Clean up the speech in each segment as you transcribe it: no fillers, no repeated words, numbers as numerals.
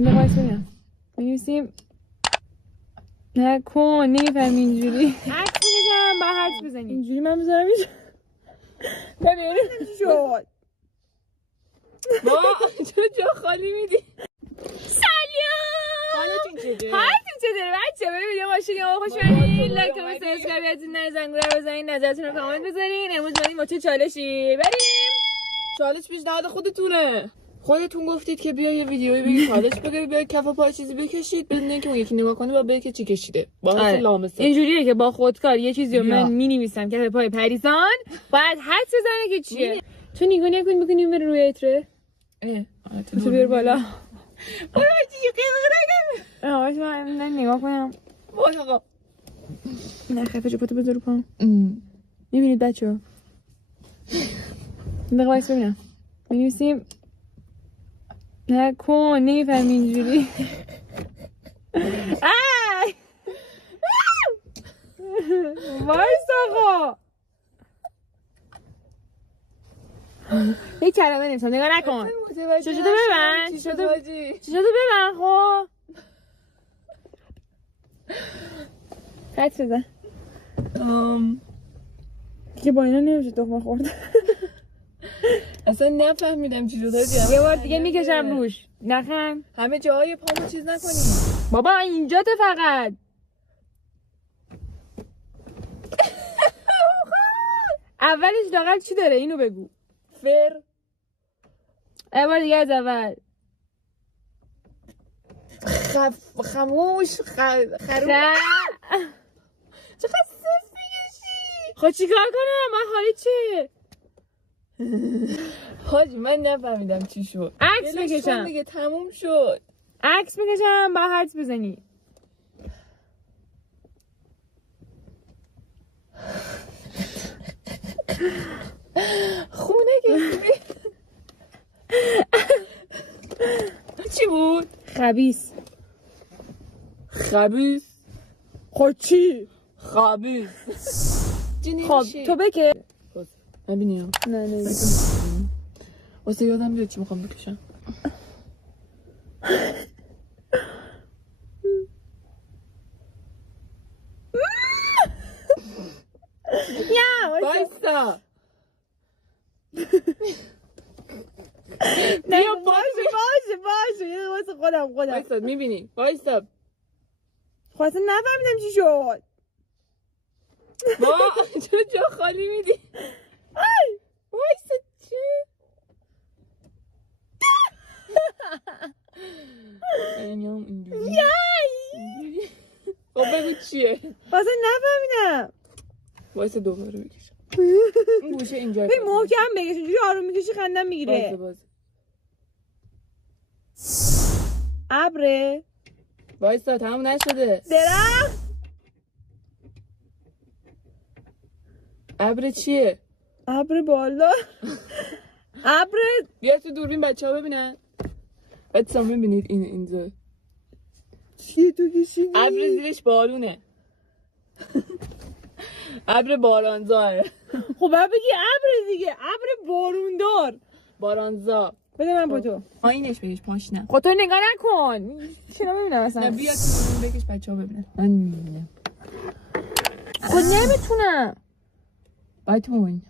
نقایش ببینم می‌نویسیم نکن نمی‌فهمی اینجوری عکس بزنم با حدس بزنی اینجوری من بزنم اینجا ببینیم چی شد با چرا جا خالی میدی سلام حالتون چطوره بچه ببینید ماشین ما خوش اومدین لایک کامنت سابسکرایب یادتون نره زنگوله رو بزنین نظرتون رو کامنت بذارین امروز بریم با چه چالشی بریم چالش پیشنهاد خودتون گفتید که بیا یه ویدیویی بگید چالش بگید بیا کف پای چیزی بکشید بدون اینکه اون یکی نگاه کنه و بگه که چی کشیده با لامسه اینجوریه که با خودکار یه چیزی رو من می‌نویسم کف پای پریسان بعد حدس بزنه که چیه تو نگاه نکن می‌کنیم بره روی اتره تو بیار بالا برو چی قیقه آقا من نگاه کنم وای آقا نه خفه جو پاتو بذار رو پام می‌بینید بچه‌ها دقیقه وایس ببینم می‌نویسیم نکن نمی‌فهمی اینجوری وایس آقا یک کلمه نمی‌شم نگاه نکن چشتو ببند چشتو ببند خب خط بزن که با اینا نمیشه تخمه خورد اصلا نفهمیدم چی شد یه بار دیگه میکشم روش نخند همه جاهای پامو چیز نکنی بابا اینجا تو فقط اولش داخل چی داره اینو بگو فر یه بار دیگه از اول خموش خروش چقدر صف میگشی خب چی کار کنم من حالی چه حاجی من نفهمیدم چی شد عکس بکشم دیگه تموم شد عکس بکشم با حدس بزنی خونه گرفتی چی بود؟ خبیث خب چی؟ خبیث خب تو بکش نبینیم نه واسه یادم بیاد چی میخوام بکشم بایستا نه باشه یه واسه خودم بایستا میبینی بایستا خواسته نفهمیدم چی شد با چرا جا خالی میدی وایستا چی اینم اینجوری خب بگو چیه واسه نفهمیدم وایستا دوباره بکشم این گوشه اینجا ببین محکم بکش اینجوری آروم میکشی خندم میگیره ابره وایستا تموم نشده درخت ابر چیه ابر بالا ابر بیا تو دوربین بچه‌ها ببینن بچه‌ها میبینید اینجا چیه تو کشیدی ابر زیرش بارونه ابر بارانزاه خب بعد بگی ابر دیگه ابر باروندار بارانزا بده من پاتو پایینش بگیش پاش نه خب تو نگاه نکن چرا ببینم اصلا نه بیا تو بکش بچه‌ها ببینن من نمی‌بینم خب نمیتونم بایتون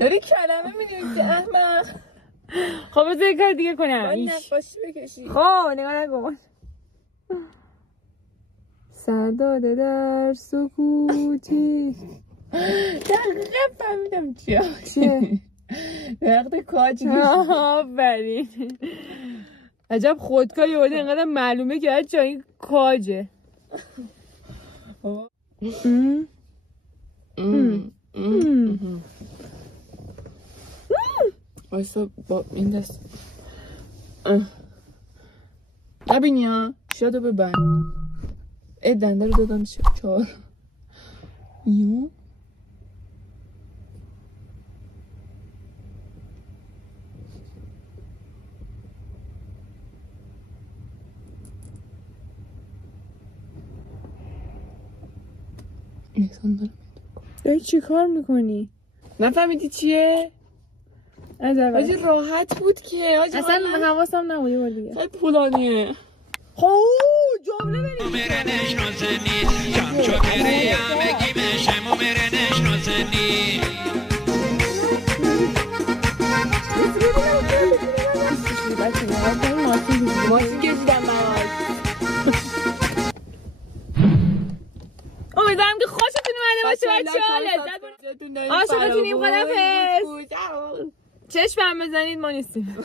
داری کلمه می‌نویسی احمق خب بذار یه کار دیگه کنم من نقاشی بکشی خب نگاه نکن سر داده در سکوتی دقیقه فهمیدم چیه درخت کاج آفرین عجب خودکاری بوده اینقدر معلومه که بچه‌ها این کاجه واسه با این دست نبینی ها شادو ببند دنده رو دادم 4 یو داری چی کار میکنی؟ نفهمیدی چیه؟ حاجی راحت بود که حاجی اصلا حواسم نبود یه بار دیگه خیلی طولانیه. خب جمله ماشین کشیدم برات. امیدوارم که خوشتون اومده باشه بچه‌ها. لذت بردید. عاشقتونیم. خدافظ. چشم هم بزنید ما نیستیم.